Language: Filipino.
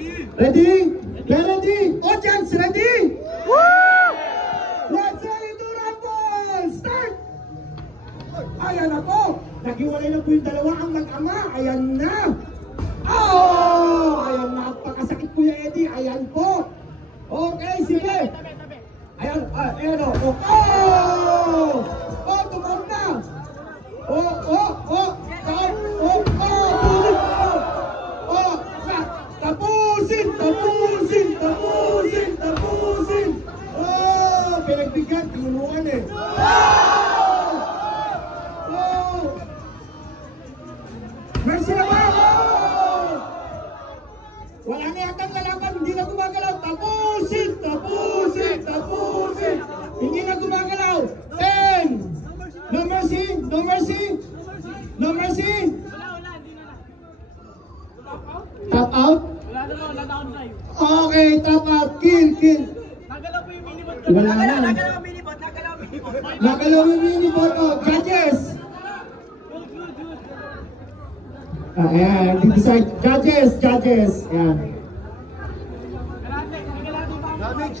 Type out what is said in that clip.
Ready? Ready? Audience, ready? Let's say ito rumble! Start! Ayan na po! Naghiwalay na po yung dalawa ang mag-ama. Ayan na! Oh! Ayan na. Pagkasakit po yung Eddie. Ayan po. Okay, sige. Ayan. Ayan o. Oh! Oh! Tumawag na. Oh! Oh! Oh! Oh! Oh! Oh! Tapusin! Tapusin! Tapusin! Tapusin! Oh! Pinagbigyan. Tinulungan eh. Mercy naman! Wala na yatang lalaban, hindi na gumagalaw. Tapusin! Tapusin! Tapusin! Hindi na gumagalaw. 10! No mercy! No mercy! No mercy! Tap out? Okay, tap out. Kill, kill. Nagalaw po yung minibot. Wala na. Nagalaw yung minibot. Nagalaw yung minibot. Nagalaw yung minibot. Judges! Ayan, decide. Judges, judges. Ayan. Damage, damage.